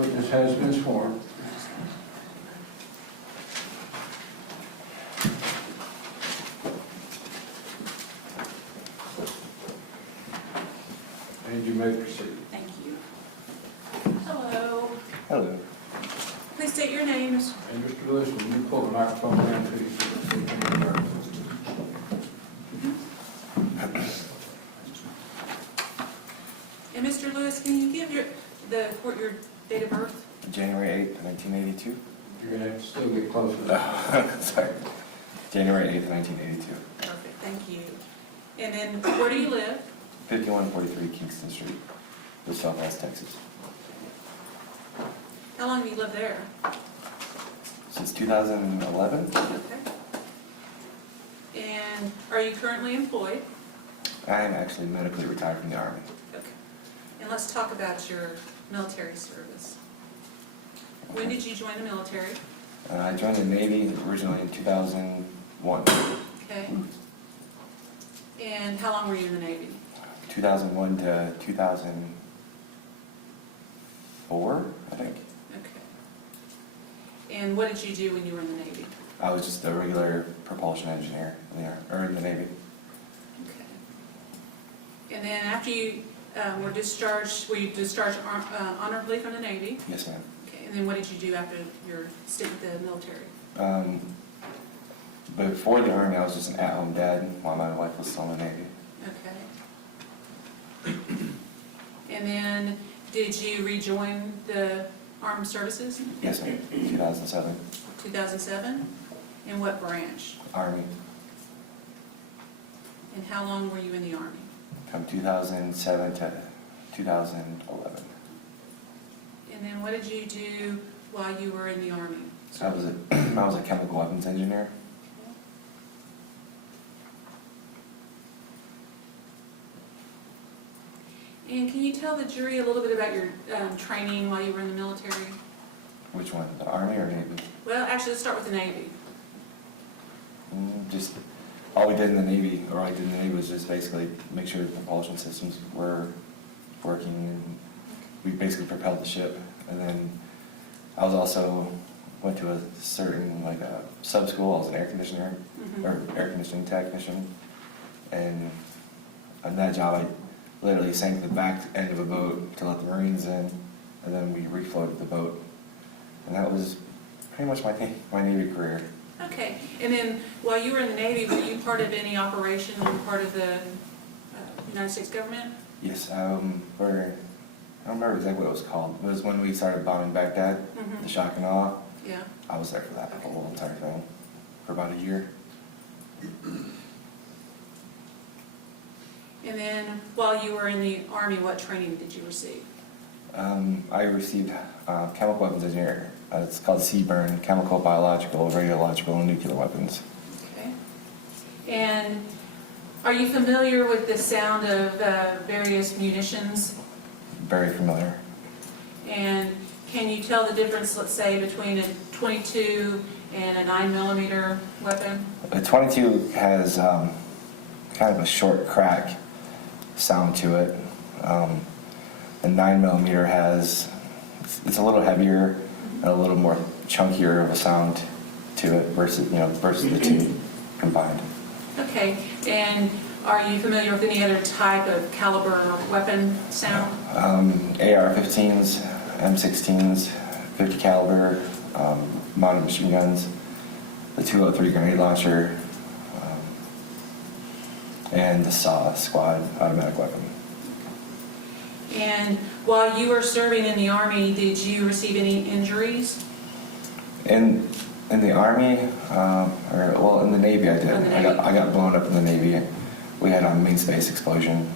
Witness has been sworn. And you may proceed. Thank you. Hello. Hello. Please state your names. And Mr. Lewis, when you pull the microphone down to you. And Mr. Lewis, can you give the court your date of birth? January 8th, 1982. You're going to have to still get close to that. Sorry. January 8th, 1982. Perfect, thank you. And then where do you live? 5143 Kingston Street, Southwest, Texas. How long have you lived there? Since 2011, Okay. And are you currently employed? I am actually medically retired from the Army. Okay. And let's talk about your military service. When did you join the military? I joined the Navy originally in 2001. Okay. And how long were you in the Navy? 2001 to 2004, I think. Okay. And what did you do when you were in the Navy? I was just a regular propulsion engineer in the Navy. Okay. And then after you were discharged honorably from the Navy? Yes, ma'am. Okay. And then what did you do after your stint with the military? Before the Army, I was just an at-home dad while my wife was still in the Navy. Okay. And then did you rejoin the Armed Services? Yes, ma'am. 2007. 2007? In what branch? Army. And how long were you in the Army? From 2007 to 2011. And then what did you do while you were in the Army? So I was a chemical weapons engineer. And can you tell the jury a little bit about your training while you were in the military? Which one, the Army or Navy? Well, actually, let's start with the Navy. Just all we did in the Navy, or I did in the Navy, was just basically make sure the propulsion systems were working, and we basically propelled the ship. And then I was also went to a certain a sub school. I was an air conditioner or air conditioning technician, and on that job I literally sank the back end of a boat to let the Marines in, and then we refloated the boat. And that was pretty much my Navy career. Okay. And then while you were in the Navy, were you part of any operation or part of the United States government? Yes, I don't remember exactly what it was called. It was when we started bombing Baghdad, the shock and awe. Yeah. I was there for that whole entire thing for about a year. And then while you were in the Army, what training did you receive? I received chemical weapons engineer. It's called CBURN, chemical, biological, radiological, and nuclear weapons. Okay. And are you familiar with the sound of various munitions? Very familiar. And can you tell the difference, let's say, between a .22 and a 9mm weapon? A .22 has kind of a short crack sound to it. A 9mm has, it's a little heavier and a little more chunkier of a sound to it versus the two combined. Okay. And are you familiar with any other type of caliber or weapon sound? AR-15s, M16s, 50 caliber, mounted machine guns, the 203 grenade launcher, and the SAW squad automatic weapon. And while you were serving in the Army, did you receive any injuries? In the Army, in the Navy I did. I got blown up in the Navy. We had a main space explosion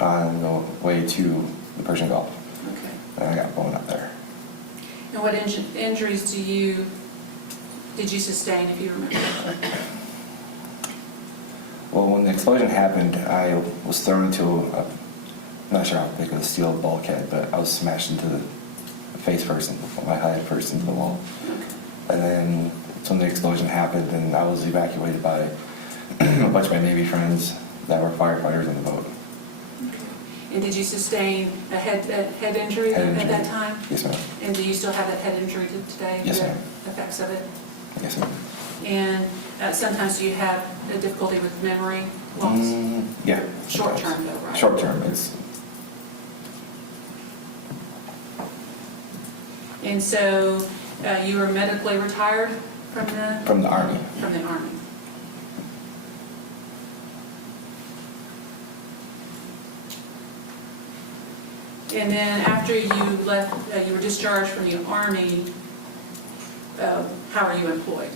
on the way to the Persian Gulf. Okay. And I got blown up there. And what injuries did you sustain, if you remember? Well, when the explosion happened, I was thrown into I'm not sure how big of a steel bulkhead, but I was smashed into the face first, my head first into the wall. Okay. And then when the explosion happened, and I was evacuated by a bunch of my Navy friends that were firefighters on the boat. Okay. And did you sustain a head injury Head at injury. that time? Yes, ma'am. And do you still have that head injury today? Yes, The ma'am. effects of it? Yes, ma'am. And sometimes you have a difficulty with memory loss? Yeah. Short sometimes. term though, right? Short term, it's, And so you were medically retired from from the Army. From the Army. And then after you left, you were discharged from the Army, how are you employed?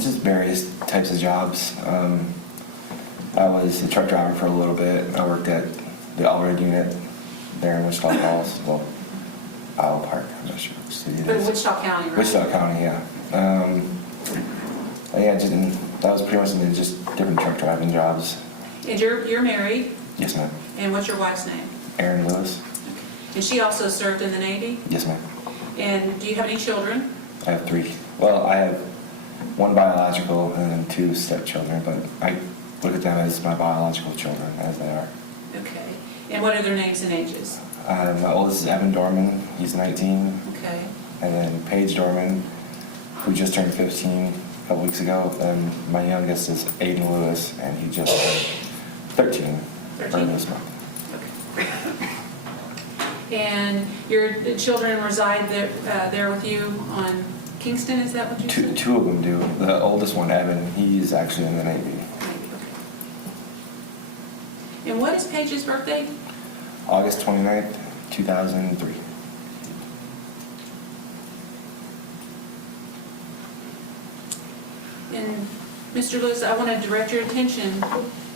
Just various types of jobs. I was a truck driver for a little bit. I worked at the all-road unit there in Wichita Falls. Well, Isle Park, I'm not sure which city it But in is. Wichita County, right? Wichita County, yeah. Yeah, that was pretty much just different truck driving jobs. And you're married, Yes, ma'am. and what's your wife's name? Aaron Lewis. And she also served in the Navy? Yes, ma'am. And do you have any children? I have 3. Well, I have 1 biological and then 2 stepchildren, but I look at them as my biological children, as they are. Okay. And what are their names and ages? My oldest is Evan Dorman, he's 19, Okay. and then Paige Dorman, who just turned 15 a couple weeks ago, and my youngest is Aiden Lewis, and he just turned 13 earlier this month. Okay. And your children reside there with you on Kingston, is that what you said? Two of them do. The oldest one, Evan, he's actually in the Navy. Maybe, okay. And what is Paige's birthday? August 29th, 2003. And Mr. Lewis, I want to direct your attention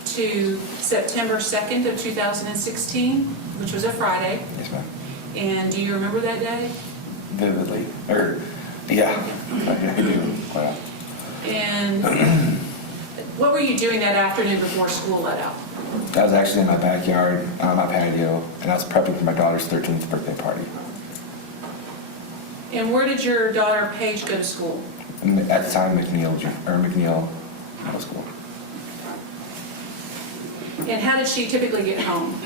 to September 2nd of 2016, which was a Friday. Yes, ma'am. And do you remember that day? Vividly. Yeah, I do. Wow. And what were you doing that afternoon before school let out? I was actually in my backyard on my patio, and I was prepping for my daughter's 13th birthday party. And where did your daughter Paige go to school? At the time, McNeil Middle School. And how did she typically get home?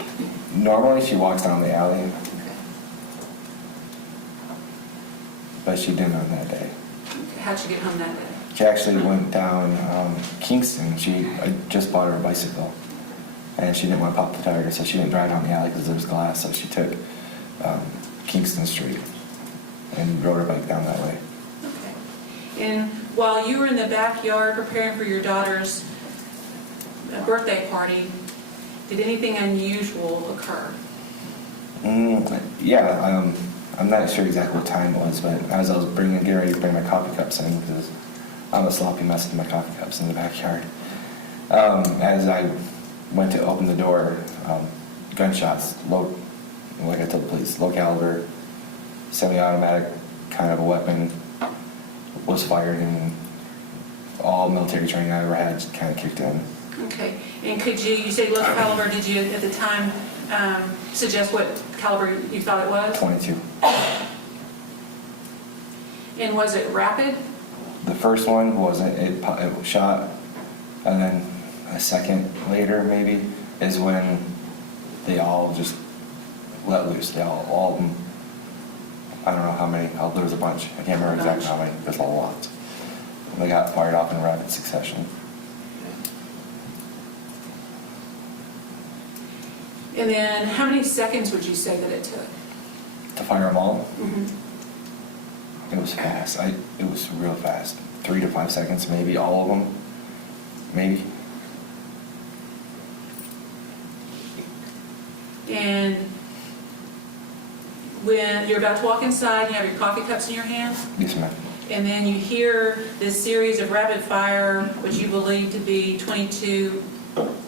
Normally, she walks down the alley, Okay. but she didn't on that day. How'd she get home that day? She actually went down Kingston. I just bought her a bicycle, and she didn't want to pop the tire, so she didn't drive down the alley because there was glass, so she took Kingston Street and rode her bike down that way. Okay. And while you were in the backyard preparing for your daughter's birthday party, did anything unusual occur? Yeah, I'm not sure exactly what time it was, but as I was getting ready to bring my coffee cups in, because I'm a sloppy mess with my coffee cups in the backyard. As I went to open the door, gunshots, like I told the police, low caliber, semi-automatic kind of a weapon was fired, and all military training I ever had kind of kicked in. Okay. And you say low caliber, did you at the time suggest what caliber you thought it was? 22. And was it rapid? The first one wasn't, it shot, and then a second later maybe is when they all just let loose. They all of them, I don't know how many, there was a bunch. I can't remember exactly how many, there's a lot. And they got fired off in rapid succession. And then how many seconds would you say that it took? To fire them all, Mm-hmm. it was fast. It was real fast. 3 to 5 seconds, maybe all of them, maybe. And when you're about to walk inside, you have your coffee cups in your hand, Yes, ma'am. and then you hear this series of rapid fire, which you believe to be 22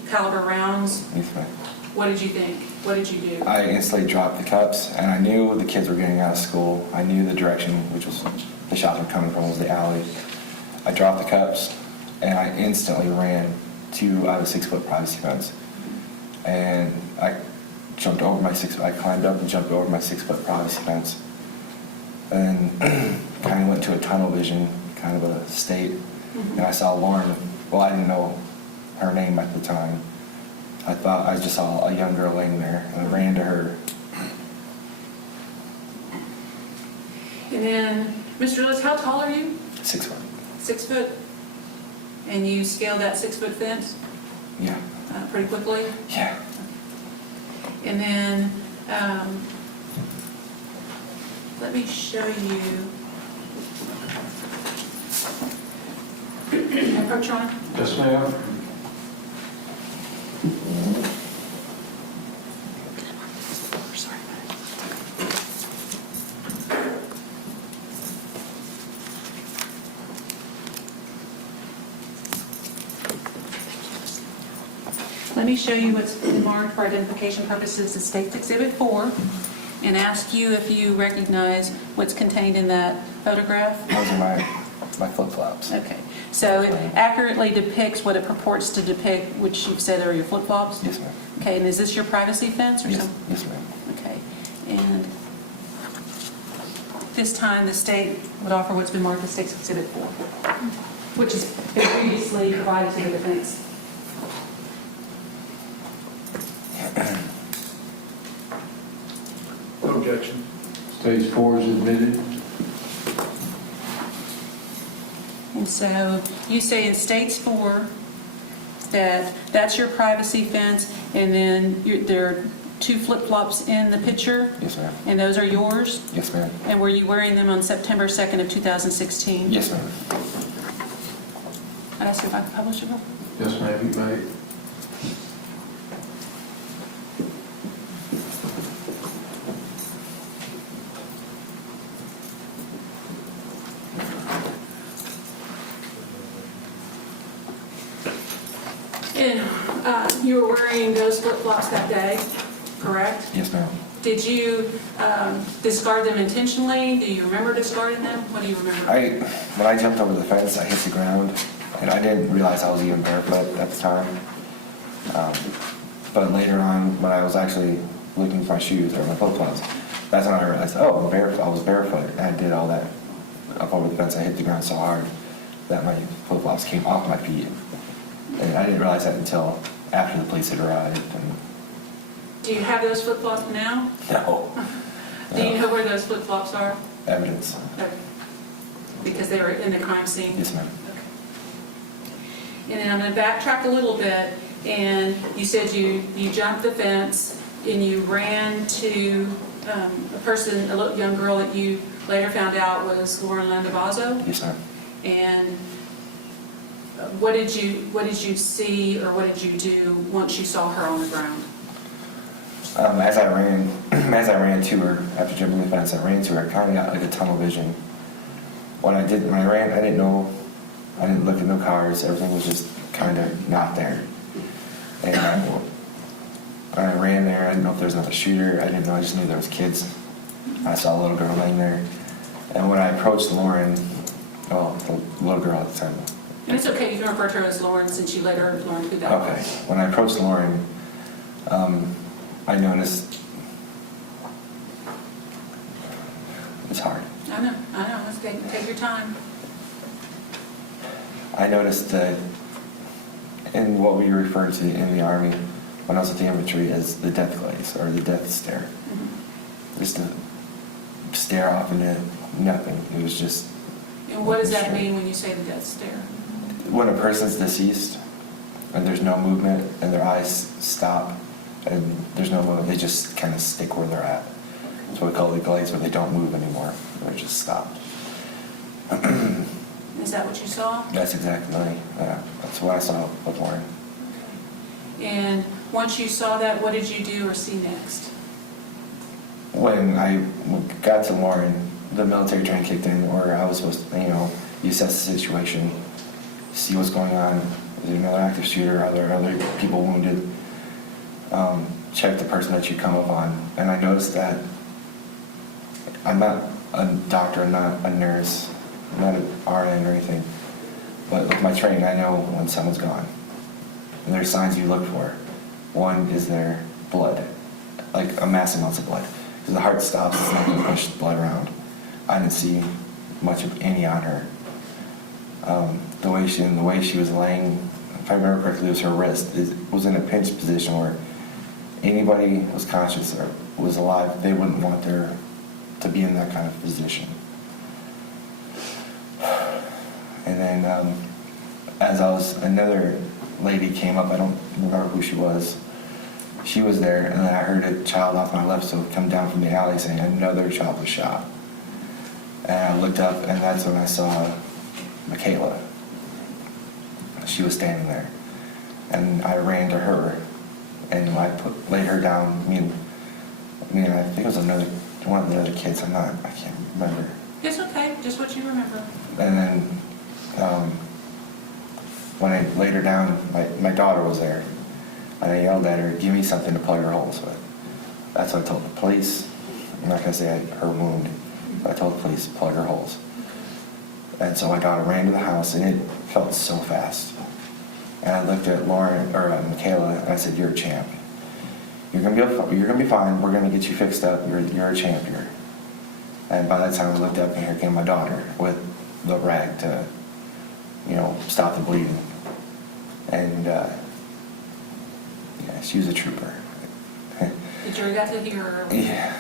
caliber rounds. Yes, ma'am. What did you think? What did you do? I instantly dropped the cups, and I knew the kids were getting out of school. I knew the direction, which was the shots were coming from, was the alley. I dropped the cups, and I instantly ran to out of 6-foot privacy fence. And I climbed up and jumped over my 6-foot privacy fence. And kind of went to a tunnel vision, kind of a state. And I saw Lauren, well, I didn't know her name at the time. I thought I just saw a young girl laying there, and I ran to her. And then, Mr. Lewis, how tall are you? 6 foot. 6 foot? And you scaled that 6 foot fence Yeah. pretty quickly? Yeah. And then, let me show you. Approach on. Yes, ma'am. Sorry. Let me show you what's been marked for identification purposes as State's Exhibit 4 and ask you if you recognize what's contained in that photograph. Those are my flip-flops. Okay, so it accurately depicts what it purports to depict, which you've said are your flip-flops? Yes, ma'am. Okay, and is this your privacy fence or Yes, something? yes, ma'am. Okay, and this time the state would offer what's been marked as State's Exhibit 4, which has been previously provided to the defense. Objection. Stage 4 is admitted. And so you say in States 4 that that's your privacy fence, and then there are 2 flip-flops in the picture, Yes, ma'am. and those are yours? Yes, ma'am. And were you wearing them on September 2nd of 2016? Yes, ma'am. I'd ask if I could publish it. Yes, ma'am, you may. And you were wearing those flip-flops that day, correct? Yes, ma'am. Did you discard them intentionally? Do you remember discarding them? What do you remember? When I jumped over the fence, I hit the ground, and I didn't realize I was even barefoot at the time. But later on, when I was actually looking for my shoes or my flip-flops, that's when I realized, oh, I'm barefoot. I was barefoot, and I did all that up over the fence. I hit the ground so hard that my flip-flops came off my feet. And I didn't realize that until after the police had arrived. And Do you have those flip-flops now? no. Do you know where those flip-flops are? Evidence. Okay. Because they were in the crime scene? Yes, ma'am. Okay. And then I'm going to backtrack a little bit, and you said you jumped the fence and you ran to a person, a little young girl that you later found out was Lauren Landavazo. Yes, ma'am. And what did you see, or what did you do once you saw her on the ground? As I ran to her after jumping the fence, I ran to her. I kind of got like a tunnel vision. When I ran, I didn't look at no cars. Everything was just kind of not there. And when I ran there, I didn't know if there was another shooter. I didn't know. I just knew there was kids. I saw a little girl laying there. And when I approached Lauren, well, the little girl at the time. And it's okay, you can refer to her as Lauren since you later learned who that Okay. was. When I approached Lauren, I noticed it's hard. I know. Let's take your time. I noticed that in what we refer to in the Army, when I was with the infantry, as the death glaze or the death stare. Mm-hmm. Just to stare off into nothing. It was just. And what does that mean when you say the death stare? When a person's deceased and there's no movement and their eyes stop and there's no movement, they just kind of stick where they're at. That's what we call the glaze, where they don't move anymore. They're just stopped. Is that what you saw? That's exactly, that's what I saw with Lauren. And once you saw that, what did you do or see next? When I got to Lauren, the military training kicked in, or I was supposed to, you assess the situation, see what's going on. Is there another active shooter? Are there other people wounded? Check the person that you come upon. And I noticed that I'm not a doctor, I'm not a nurse, I'm not an RN or anything, but with my training, I know when someone's gone. And there's signs you look for. One is their blood, like a mass amounts of blood. Because the heart stops, it's not going to push the blood around. I didn't see much of any on her. The way she was laying if I remember correctly, it was her wrist. It was in a pinch position where anybody was conscious or was alive, they wouldn't want there to be in that kind of position. And then another lady came up, I don't remember who she was. She was there, and then I heard a child off my left side come down from the alley saying another child was shot. And I looked up, and that's when I saw Michaela. She was standing there, and I ran to her, and I laid her down. I think it was one of the other kids. I can't remember. It's okay, just what you remember. And then when I laid her down, my daughter was there, and I yelled at her, "Give me something to plug her holes with." That's what I told the police. I'm not gonna say her wound, but I told the police, plug her holes. And so my daughter ran to the house, and it felt so fast. And I looked at Michaela, and I said, "You're a champ. You're gonna be fine. We're gonna get you fixed up. You're a champ here." And by that time, I looked up, and here came my daughter with the rag to, stop the bleeding. And she was a trooper. The jury got to hear her. Yeah.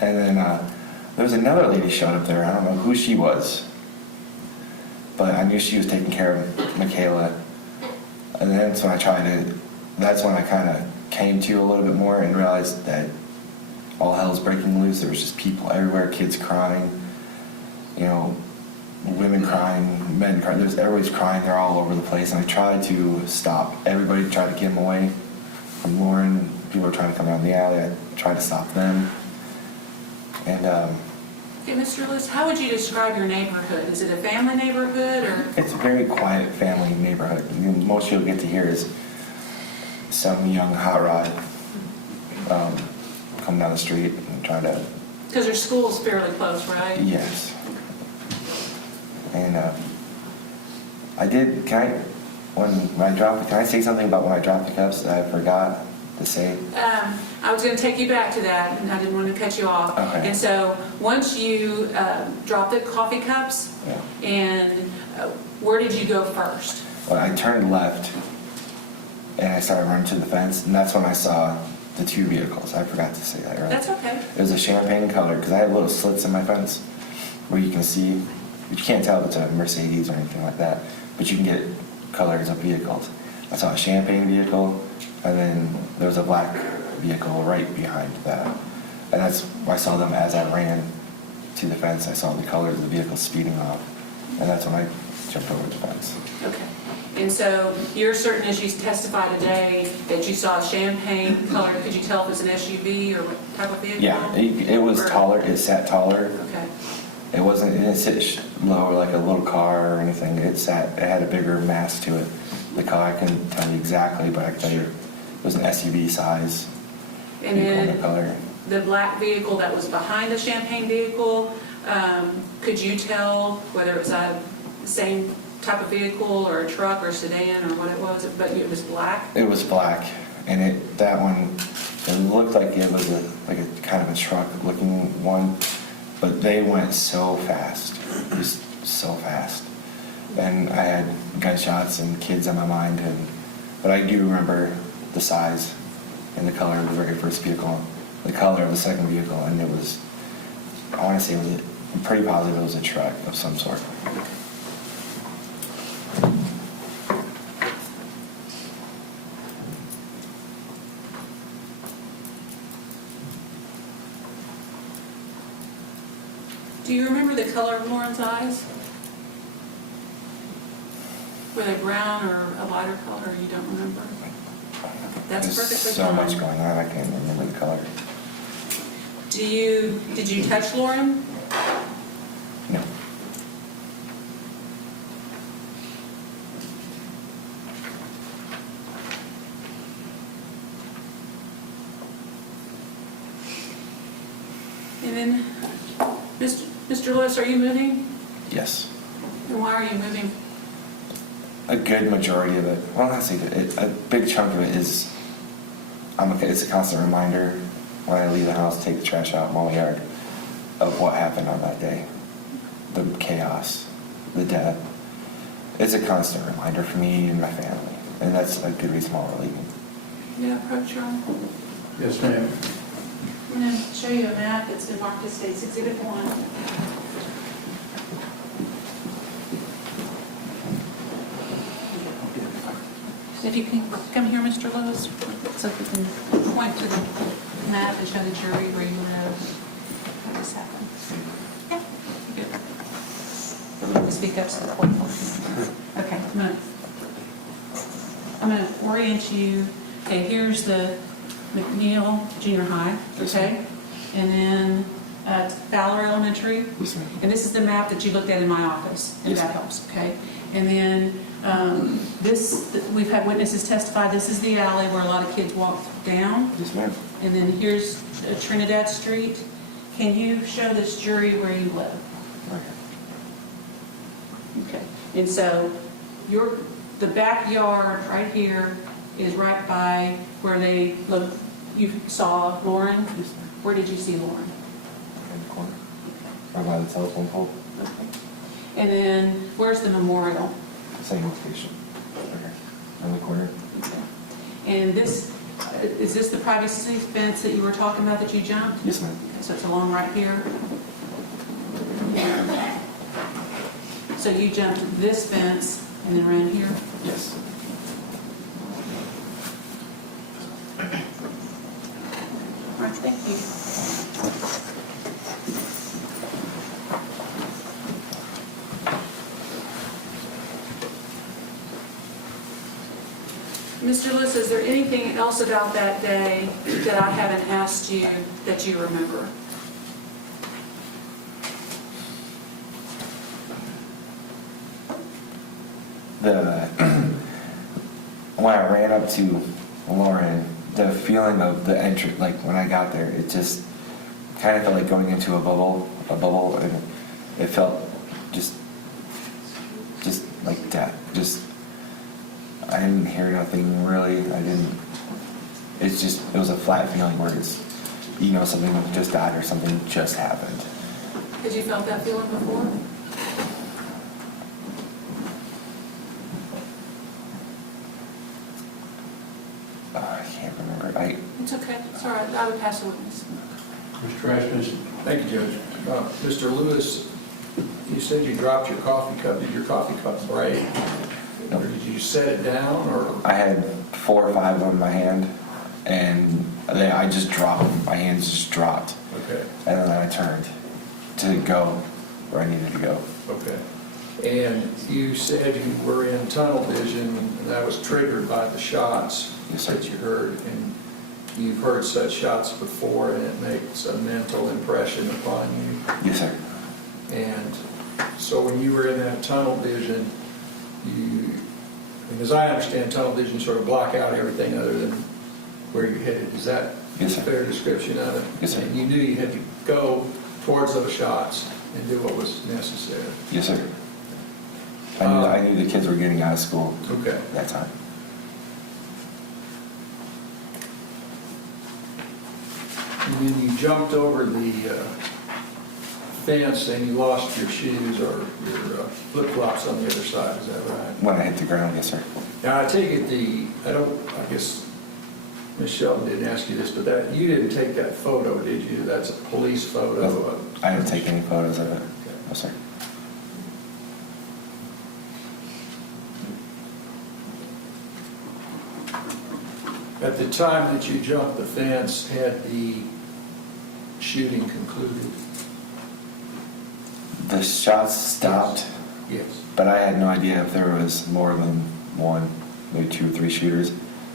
And then there was another lady showed up there. I don't know who she was, but I knew she was taking care of Michaela. And then that's when I kind of came to a little bit more and realized that all hell's breaking loose. There was just people everywhere, kids crying, women crying, men crying. Everybody's crying. They're all over the place. And I tried to stop. Everybody tried to get them away from Lauren. People were trying to come down the alley. I tried to stop them. And Okay, Mr. Lewis, how would you describe your neighborhood? Is it a family neighborhood or? it's a very quiet family neighborhood. Most you'll get to hear is some young hot rod come down the street and trying to. Because your school's fairly close, right? Yes. And can I say something about when I dropped the cups that I forgot to say? I was going to take you back to that, and I didn't want to cut you off. Okay. And so once you dropped the coffee cups, Yeah. and where did you go first? Well, I turned left and I started running to the fence, and that's when I saw the two vehicles. I forgot to say that earlier. That's okay. It was a champagne color because I have little slits in my fence where you can see, but you can't tell if it's a Mercedes or anything like that, but you can get colors of vehicles. I saw a champagne vehicle, and then there was a black vehicle right behind that. And that's why I saw them as I ran to the fence. I saw the colors of the vehicle speeding off, and that's when I jumped over the fence. Okay. And so you're certain as you testify today that you saw a champagne color. Could you tell if it was an SUV or what type of vehicle? Yeah, it was taller. It sat taller. Okay. It didn't sit lower like a little car or anything. It had a bigger mass to it. The car, I couldn't tell you exactly, but I can tell you it was an SUV size. And then the color. the black vehicle that was behind the champagne vehicle, could you tell whether it was the same type of vehicle or a truck or sedan or what it was? But it was black? It was black, and it looked like it was a kind of a truck looking one, but they went so fast. It was so fast. And I had gunshots and kids on my mind, but I do remember the size and the color of the very first vehicle, the color of the second vehicle, and it was, I want to say, I'm pretty positive it was a truck of some sort. Do you remember the color of Lauren's eyes? Were they brown or a lighter color? You don't remember? That's There's perfectly so fine. much going on, I can't remember the color. Did you touch Lauren? No. And then, Mr. Lewis, are you moving? Yes. And why are you moving? A good majority of it, well, not say good, a big chunk of it is, it's a constant reminder when I leave the house, take the trash out in my yard, of what happened on that day. The chaos, the death. It's a constant reminder for me and my family. And that's a good reason why we're leaving. Yeah, approach your own. Yes, ma'am. I'm going to show you a map that's been marked as State's Exhibit 1. So if you can come here, Mr. Lewis, so if you can point to the map and show the jury where you live. What just happened? Yeah, you're good. But we have to speak up so the court will hear. Okay, I'm going to orient you. Okay, here's the McNeil Junior High, okay? And then Fowler Elementary. Yes, ma'am. And this is the map that you looked at in my office, if Yes, that ma'am. helps, okay? And then we've had witnesses testify, this is the alley where a lot of kids walk down. Yes, ma'am. And then here's Trinidad Street. Can you show this jury where you live? Okay. Okay. And so the backyard right here is right by where you saw Lauren? Yes, ma'am. Where did you see Lauren? In the corner. Right by the telephone pole. Okay. And then where's the memorial? Same location. Okay. In the corner. Okay. And is this the privacy fence that you were talking about that you jumped? Yes, ma'am. Okay, so it's along right here. So you jumped this fence and then ran here? Yes. All right, thank you. Mr. Lewis, is there anything else about that day that I haven't asked you that you remember? When I ran up to Lauren, the feeling of the entry, like when I got there, it just kind of felt like going into a bubble, and it felt just like death. I didn't hear nothing really. It was a flat feeling where something just died or something just happened. Had you felt that feeling before? I can't remember. It's okay. It's all right. I would pass the witness. Mr. Rasmussen. Thank you, Judge. Mr. Lewis, you said you dropped your coffee cup. Did your coffee cup break? No. Or did you set it down, or? I had 4 or 5 of them in my hand, and I just dropped them. My hands just dropped. Okay, And then I turned to go where I needed to go. okay. And you said you were in tunnel vision, and that was triggered by the shots Yes, sir. that you heard. And you've heard such shots before, and it makes a mental impression upon you. Yes, sir. And so when you were in that tunnel vision, as I understand, tunnel vision sort of block out everything other than where you're headed. Is that Yes, a sir. fair description of it? Yes, sir. And you knew you had to go towards those shots and do what was necessary. Yes, sir. I knew the kids were getting out of school Okay. at that time. And then you jumped over the fence and you lost your shoes or your flip-flops on the other side, is that right? When I hit the ground, yes, sir. Now, I take it I guess Ms. Shelton didn't ask you this, but you didn't take that photo, did you? That's a police photo. I didn't take any photos of it. Okay. No, sir. At the time that you jumped the fence, had the shooting concluded? The shots stopped, Yes. but I had no idea if there was more than one, maybe 2 or 3 shooters.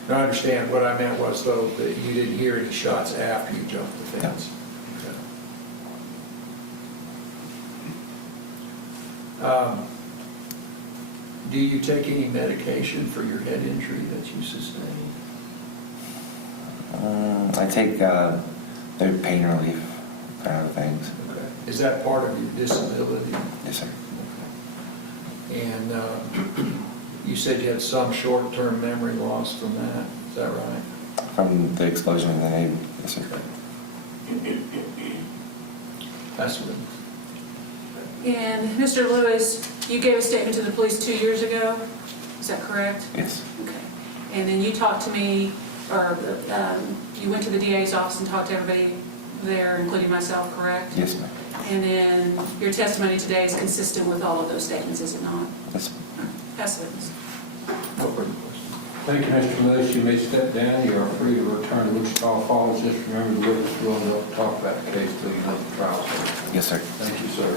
Now, I understand. What I meant was, though, that you didn't hear any shots after you jumped the fence. Okay. Do you take any medication for your head injury that you sustained? I take their pain relief kind of things. Okay. Is that part of your disability? Yes, sir. Okay. And you said you had some short-term memory loss from that. Is that right? From the explosion in the Navy. Yes, sir. Okay. That's good. And Mr. Lewis, you gave a statement to the police 2 years ago, is that correct? Yes. Okay. And then you talked to me, or you went to the DA's office and talked to everybody there, including myself, correct? Yes, ma'am. And then your testimony today is consistent with all of those statements, is it not? Yes, Pass the witness. No further questions. Thank you, Mr. Lewis. You may step down. You are free to return to Wichita Falls. Just remember the witness will not talk about the case till you know the trial. yes, sir. Thank you, sir.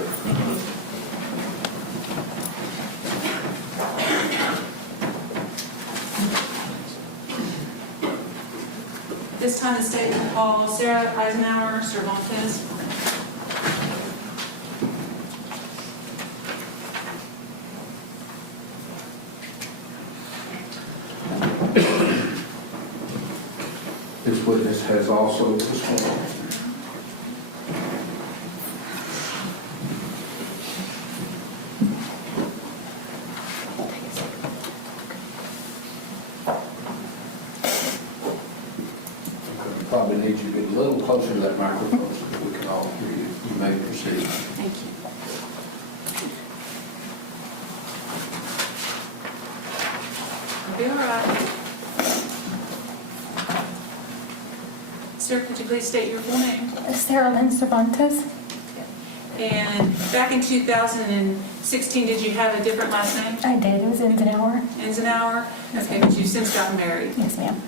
This time the state will call Sarah Eisenhower, Cervantes. This witness has also sworn. Probably need you to get a little closer to that microphone so that we can all hear you. You may proceed. Thank you. I'll be all right. Sir, could you please state your full name? Sarah Lynn Cervantes. And back in 2016, did you have a different last name? I did. It was Eisenhower. Eisenhower? Okay, but you've since gotten married. Yes, ma'am.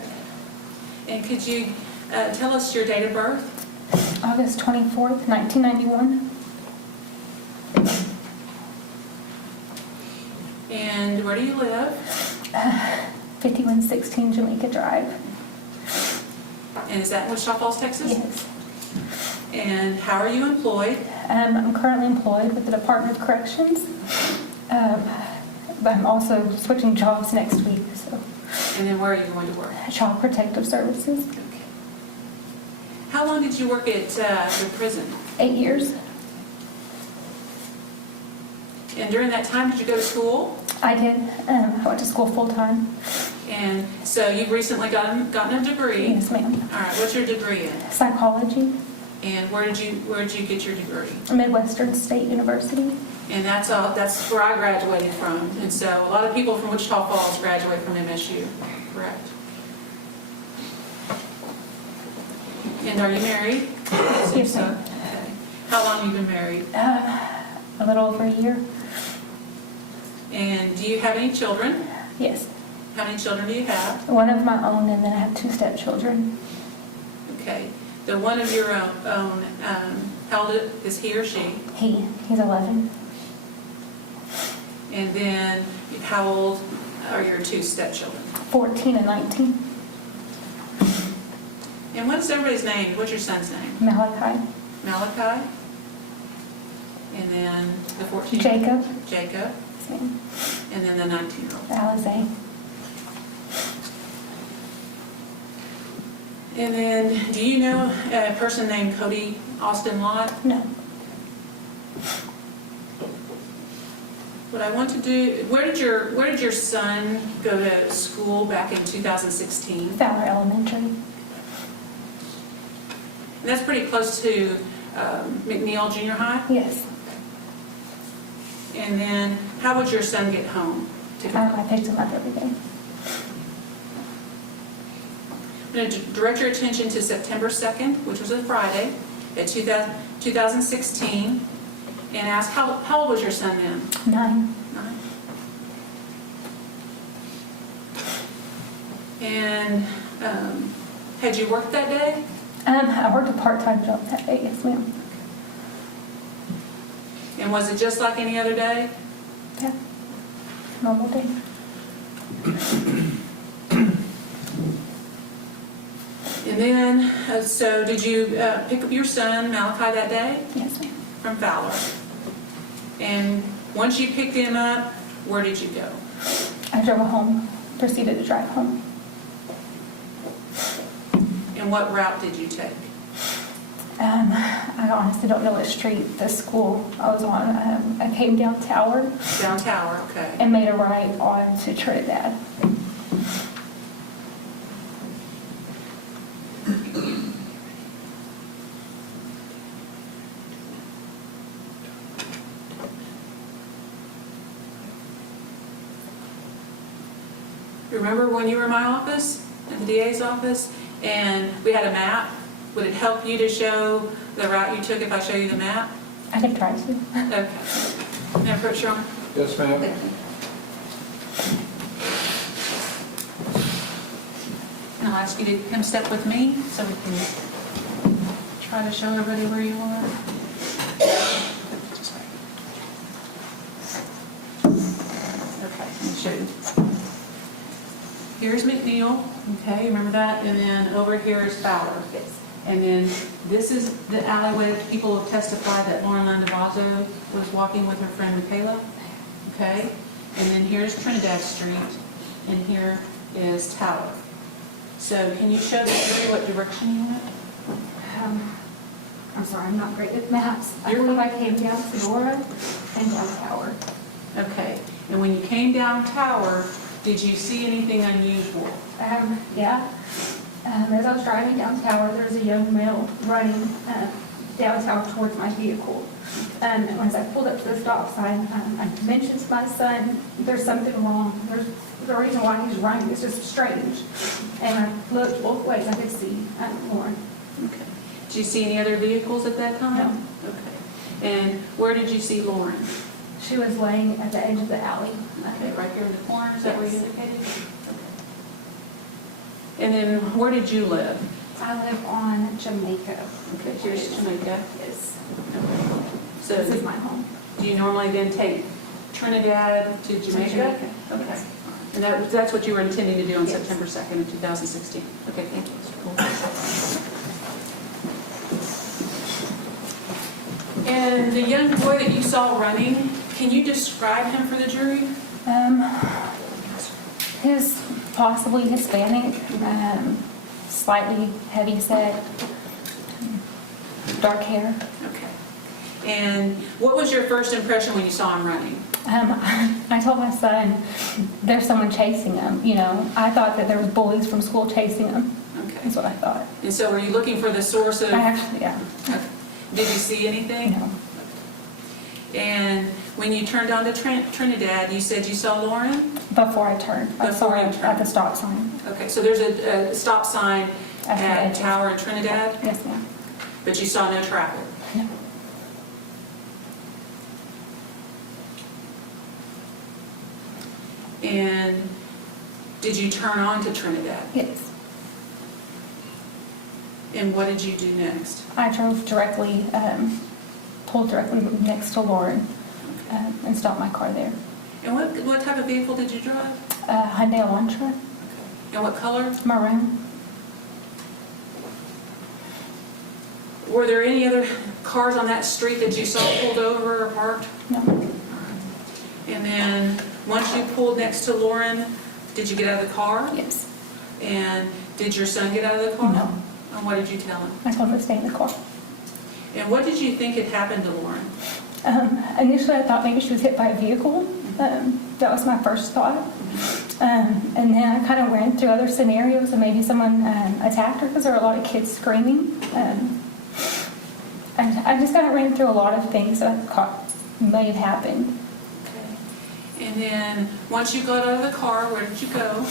And could you tell us your date of birth? August 24th, 1991. And where do you live? 5116 Jamaica Drive. And is that in Wichita Falls, Texas? Yes. And how are you employed? I'm currently employed with the Department of Corrections. But I'm also switching jobs next week, so And then where are you going to work? Child Protective Services. Okay. How long did you work at the prison? 8 years. And during that time, did you go to school? I did. I went to school full time. And so you've recently gotten a degree. Yes, ma'am. All right, what's your degree in? Psychology. And where did you get your degree? Midwestern State University. And that's where I graduated from. And so a lot of people from Wichita Falls graduate from MSU, correct? And are you married? Yes, ma'am. Okay. How long have you been married? A little over a year. And do you have any children? Yes. How many children do you have? One of my own, and then I have 2 stepchildren. Okay. The one of your own, how old is he or she? He's 11. And then how old are your 2 stepchildren? 14 and 19. And what's everybody's name? What's your son's name? Malachi. Malachi? And then the 14? Jacob. Jacob. Yes, ma'am. And then the 19-year-old. Alize. And then, do you know a person named Kody Lott? No. What I want to do, where did your son go to school back in 2016? Fowler Elementary. And that's pretty close to McNeil Junior High? Yes. And then, how would your son get home? I picked him up every day. I'm going to direct your attention to September 2nd, which was a Friday, at 2016, and ask, how old was your son then? 9. 9. And had you worked that day? I worked a part-time job that day. Yes, ma'am. And was it just like any other day? Yeah. Normal day. And then, so did you pick up your son, Malachi, that day Yes, ma'am. from Fowler? And once you picked him up, where did you go? I drove home. Proceeded to drive home. And what route did you take? I honestly don't know what street the school I was on. I came down Tower Down Tower, okay. and made a right on to Trinidad. Remember when you were in my office, in the DA's office, and we had a map? Would it help you to show the route you took if I show you the map? I can try to. Okay. Now, put Sean. Yes, ma'am. And I'll ask you to come step with me so we can try to show everybody where you are. Okay, let me show you. Here's McNeil, okay, remember that? And then over here is Fowler. And then this is the alleyway. People have testified that Lauren Landavazo was walking with her friend Michaela, okay? And then here's Trinidad Street, and here is Tower. So can you show the jury what direction you went? I'm sorry, I'm not great with maps. I You're believe I came down Sonora and down Tower. Okay, and when you came down Tower, did you see anything unusual? Yeah. As I was driving down Tower, there was a young male running down Tower towards my vehicle. And as I pulled up to the stop sign, I mentioned to my son, there's something wrong. There's the reason why he's running is just strange. And I looked both ways, I could see Lauren. Okay. Did you see any other vehicles at that time? No. Okay. And where did you see Lauren? She was laying at the edge of the alley. Okay, right here in the corner, is that where you Yes. indicated? Okay. And then where did you live? I live on Jamaica. Okay, here's Jamaica. Yes. Okay. So This is my home. do you normally then take Trinidad to Jamaica? Jamaica. Okay. And that's what you were intending to do on Yes. September 2nd of 2016? Okay, thank you, Mr. Cole. And the young boy that you saw running, can you describe him for the jury? He's possibly Hispanic, slightly heavy set, dark hair. Okay. And what was your first impression when you saw him running? I told my son, there's someone chasing him. You know, I thought that there was bullies from school chasing him. Okay. That's what I thought. And so were you looking for the source of... I actually, yeah. Okay. Did you see anything? No. And when you turned onto Trinidad, you said you saw Lauren? Before I turned, I saw Before you her turned. at the stop sign. Okay, so there's a stop sign At the at edge. Tower in Trinidad, Yes, ma'am. but you saw no traffic. No. And did you turn on to Trinidad? Yes. And what did you do next? I drove directly, pulled directly next to Lauren and stopped my car there. And what type of vehicle did you drive? Hyundai Elantra, And what color? maroon. Were there any other cars on that street that you saw pulled over or parked? No. And then, once you pulled next to Lauren, did you get out of the car? Yes. And did your son get out of the car? No. And what did you tell him? I told him to stay in the car. And what did you think had happened to Lauren? Initially, I thought maybe she was hit by a vehicle. That was my first thought. And then I kind of ran through other scenarios and maybe someone attacked her because there were a lot of kids screaming. And I just kind of ran through a lot of things that I thought may have happened. Okay. And then, once you got out of the car, where did you go?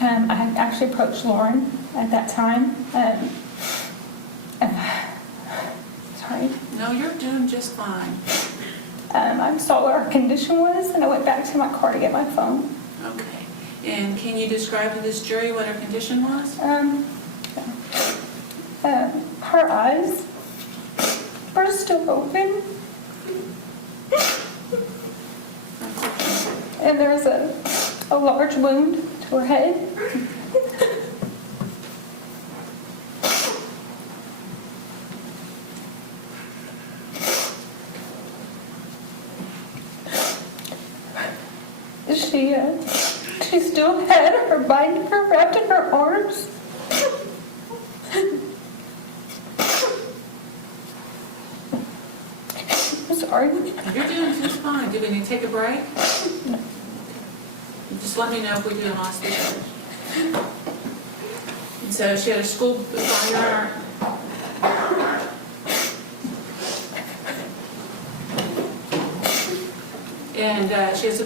I had actually approached Lauren at that time. Sorry. No, you're doing just fine. I saw what her condition was, and I went back to my car to get my phone. Okay. And can you describe to this jury what her condition was? Her eyes were still open, and there was a large wound to her head. She still had her binder wrapped in her arms. I'm sorry. You're doing just fine. Do we need to take a break? No. Just let me know if we do an hospital. And so she had a school binder. And she has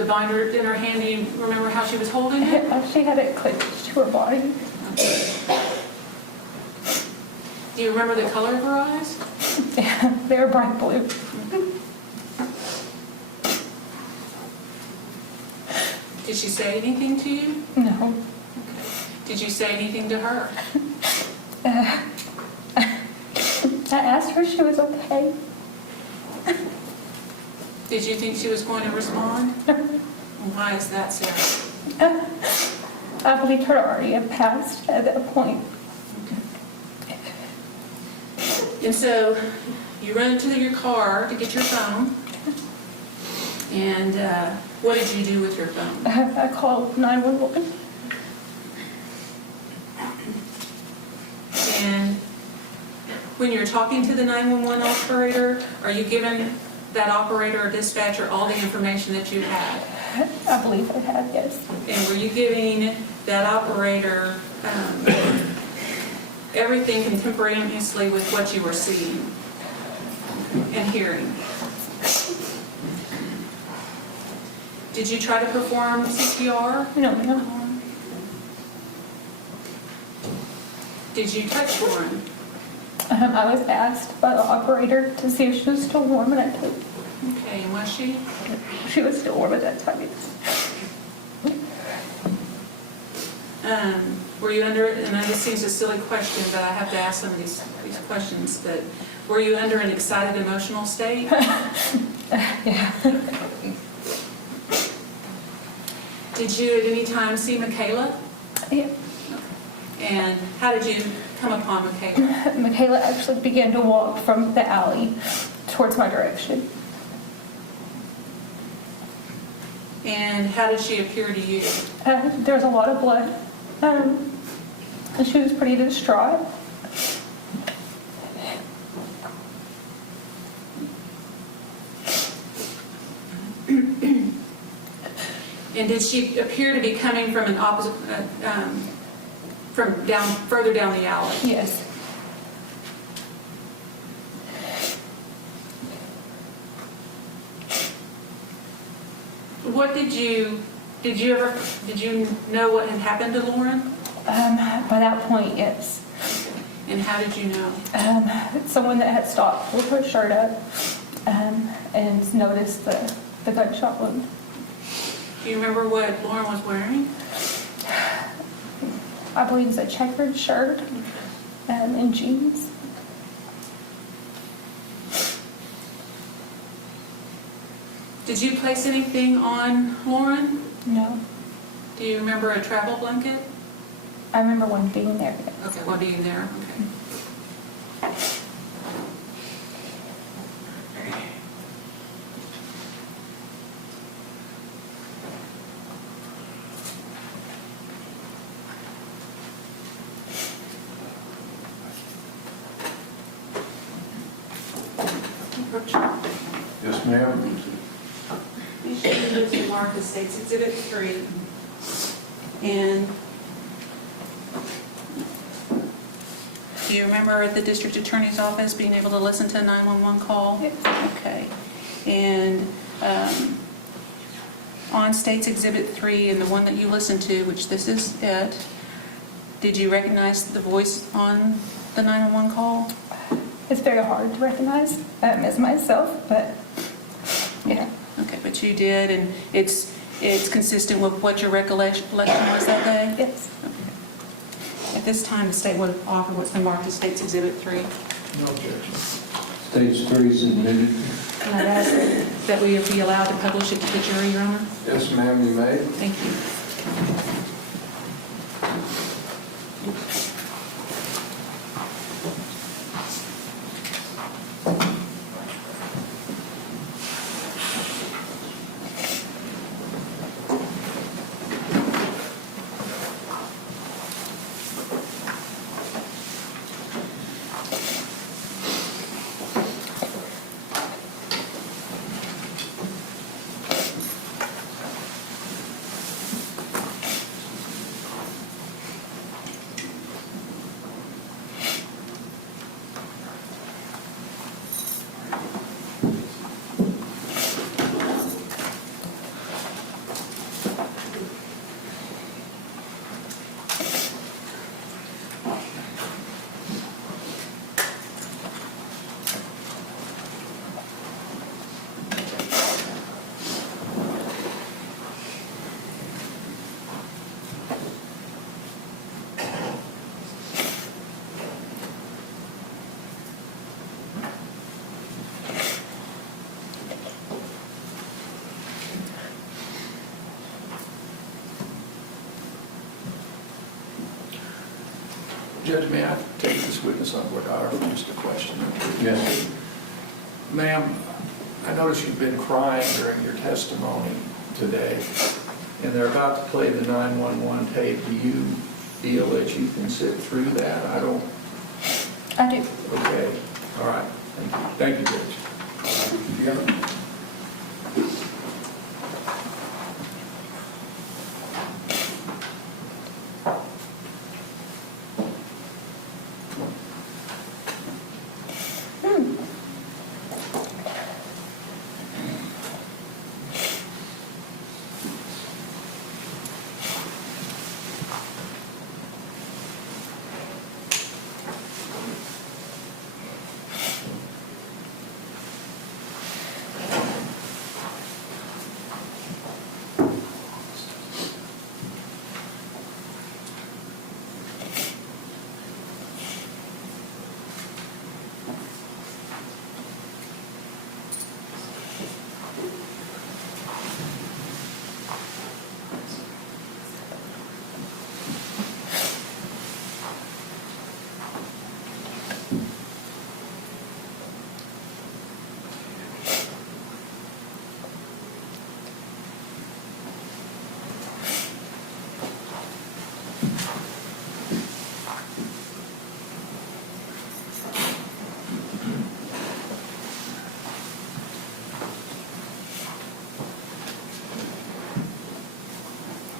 the binder in her hand, do you remember how she was holding it? She had it clipped to her body. Do you remember the color of her eyes? They were bright blue. Did she say anything to you? No. Did you say anything to her? I asked her if she was okay. Did you think she was going to respond? Why is that, Sarah? I believed her already had passed at that point. And so you run into your car to get your phone. And what did you do with your phone? I called 911. And when you're talking to the 911 operator, are you giving that operator or dispatcher all the information that you had? I believe I had, yes. And were you giving that operator everything contemporaneously with what you were seeing and hearing? Did you try to perform CPR? No, ma'am. Did you touch Lauren? I was asked by the operator to see if she was still warm, and I did. Okay, and was she? She was still warm at that time, yes. Were you under, and this seems a silly question, but I have to ask some of these questions, but were you under an excited emotional state? Yeah. Did you at any time see Michaela? Yeah. And how did you come upon Michaela? Michaela actually began to walk from the alley towards my direction. And how did she appear to you? There was a lot of blood. And she was pretty distraught. And did she appear to be coming from an opposite, from further down the alley? Yes. What did you know what had happened to Lauren? By that point, yes. And how did you know? Someone that had stopped pulled her shirt up and noticed the gunshot wound. Do you remember what Lauren was wearing? I believe it's a checkered shirt and jeans. Did you place anything on Lauren? No. Do you remember a travel blanket? I remember one being there. Okay, one being there, okay. Yes, ma'am. Thank you. These changes are marked as State's Exhibit 3. And do you remember at the district attorney's office being able to listen to a 911 call? Yes. Okay. And on State's Exhibit 3 and the one that you listened to, which this is it, did you recognize the voice on the 911 call? It's very hard to recognize as myself, but yeah. Okay, but you did, and it's consistent with what your recollection was that day? Yes. At this time, the state would offer what's been marked as State's Exhibit 3. No objection. Stage 3 is admitted. And I'd ask that we be allowed to publish it to the jury, Your Honor. Yes, ma'am, you may. Thank you. Judge, may I take this witness on board for just a question? Yes. Ma'am, I notice you've been crying during your testimony today, and they're about to play the 911 tape. Do you feel that you can sit through that? I don't. I do. Okay, all right. Thank you, Judge.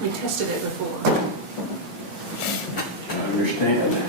We tested it before. I understand.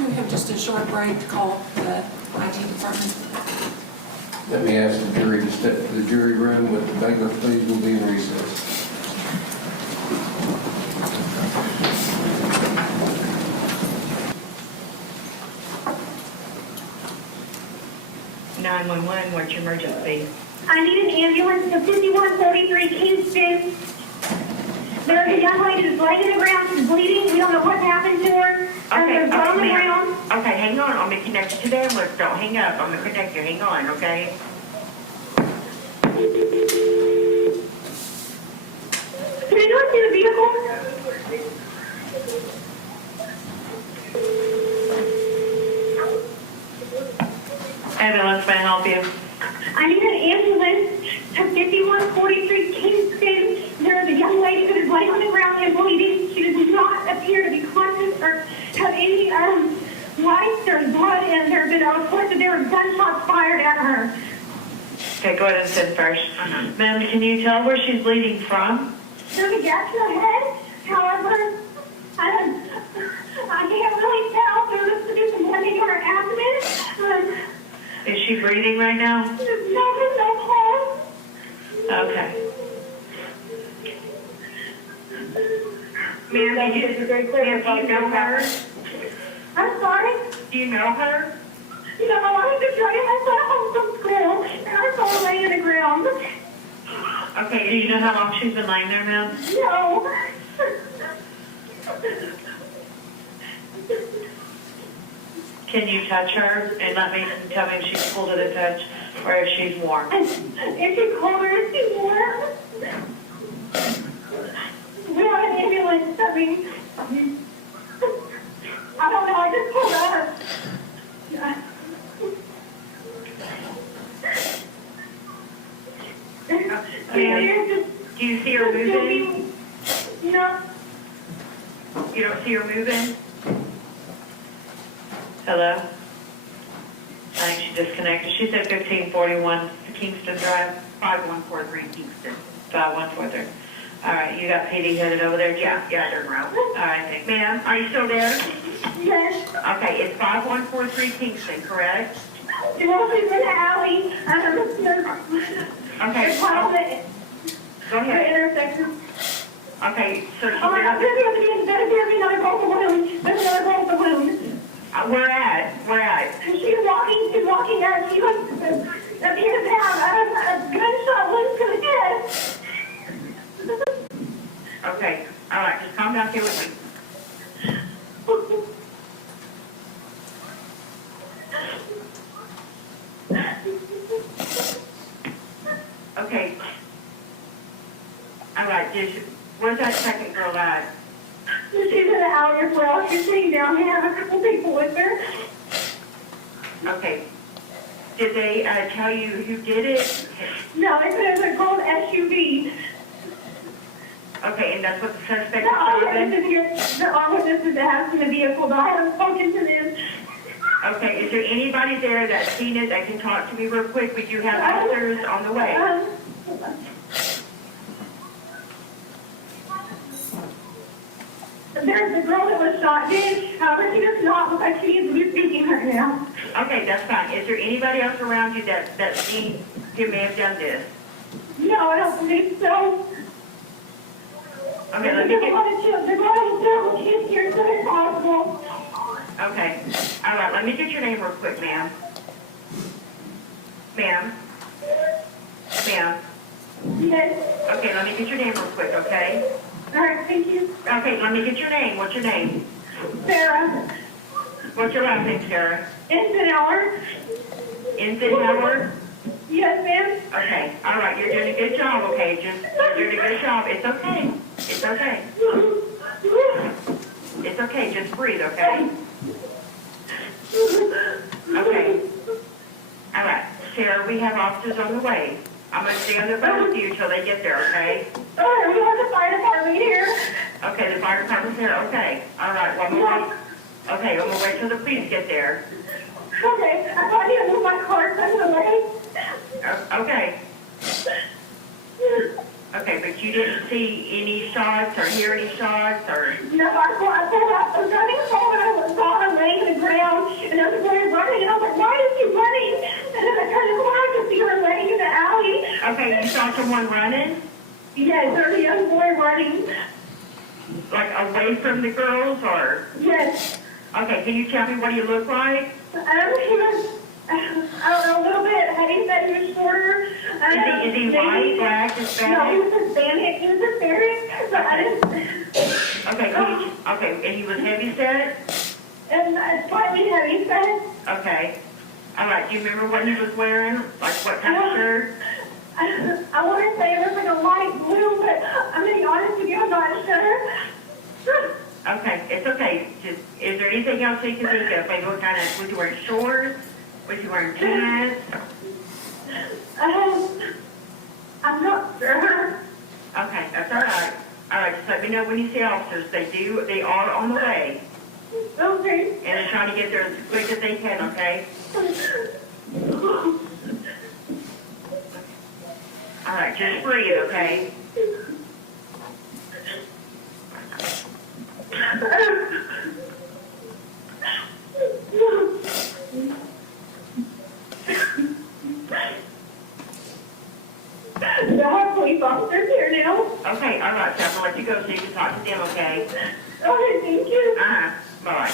We have just a short break to call the IT department. Let me ask the jury to step to the jury room with the bailiff, please. We'll be in recess. What's your emergency? I need an ambulance to 5143 Kingston. There's a young lady that's laying in the ground, she's bleeding, we don't know what's happened to her. There's blood on the ground. Okay, hang on, I'm gonna connect you to the ambulance. Don't hang up, I'm gonna connect you, hang on, okay? Can I go into the vehicle? Ambulance, may I help you? I need an ambulance to 5143 Kingston. There is a young lady that is laying on the ground and bleeding. She does not appear to be conscious or have any life. There's blood, and there have been reports that there were gunshots fired at her. Okay, go ahead and sit first. Ma'am, can you tell where she's bleeding from? There's a gap to the head. However, I can't really tell. There looks to be some bleeding on her abdomen. Is she breathing right now? No pulse. Okay. Ma'am, do you know her? I'm sorry. Do you know her? You know, I was just driving my son home from school, and I saw her laying on the ground. Okay, do you know how long she's been laying there, ma'am? No. Can you touch her and tell me if she's cold to the touch or if she's warm? Is she cold or is she warm? We have an ambulance coming. I don't know, I just pulled up. Do you see her moving? No. You don't see her moving? Hello? I think she disconnected. She said 1541 Kingston Drive. 5143 Kingston. 5143. All right, you got PD headed over there? Yeah, turn around. All right, thanks. Ma'am, are you still there? Yes. Okay, it's 5143 Kingston, correct? You know, she's in the alley. Okay. Go The ahead. intersection. Okay, so she's Oh my God, there's another broken wound. There's another broken wound. where at? Where at? She's walking out. She was appears to have a gunshot wound to the head. Okay, all right, just calm down here with me. Okay. All right, where's that second girl at? She's in the alley as well. She's sitting down. We have a couple people with her. Okay. Did they tell you who did it? No, they said it was a gold SUV. Okay, and that's what the suspect The is driving? eyewitnesses that have seen the vehicle, but I haven't spoken to them. Okay, is there anybody there that's seen it that can talk to me real quick? We do have officers on the way. There's the girl that was shot dead. However, she does not look like she needs to be speaking right now. Okay, that's fine. Is there anybody else around you that seen who may have done this? No, I don't believe so. Okay, let me They're get... going to get here as soon as possible. Okay. All right, let me get your name real quick, ma'am. Ma'am? Ma'am? Yes. Okay, let me get your name real quick, okay? All right, thank you. Okay, let me get your name. What's your name? Sarah. What's your last name, Sarah? Eisenhower. Eisenhower? Yes, ma'am. Okay, all right, you're doing a good job, okay? You're doing a good job. It's okay. It's okay. It's okay, just breathe, okay? Okay. All right, Sarah, we have officers on the way. I'm going to stay on the phone with you until they get there, okay? All right, we have the fire department here. Okay, the fire department's here, okay. All right, well, I'm going to wait. Okay, I'm going to wait till the police get there. Okay, I thought you had moved my car, so I'm going to wait. Okay. Okay, but you didn't see any shots or hear any shots or... No, I pulled up. I was running home and I saw her laying on the ground, and I was going running, and I was like, why is she running? And then I turned the corner to see her laying in the alley. Okay, you saw someone running? Yes, there's a young boy running. Like away from the girls or... Yes. Okay, can you tell me what he looked like? He was, I don't know, a little bit heavy set. He was shorter. Is he white, black, Hispanic? No, he was Hispanic. He was Hispanic, but I didn't... Okay, okay, and he was heavy set? And slightly heavy set. Okay. All right, do you remember what he was wearing? Like what kind of shirt? I want to say it was like a light blue, but I'm being honest with you, I'm not sure. Okay, it's okay. Just, is there anything else you can think of? Maybe what kind of, was he wearing shorts? Was she wearing pants? I'm not sure. Okay, that's all right. All right, just let me know when you see officers. They are on the way, Okay. and they're trying to get there as quick as they can, okay? All right, just breathe, okay? I have police officers here now. Okay, all right, so I'll let you go so you can talk to them, okay? Okay, thank you. Uh-huh, bye-bye.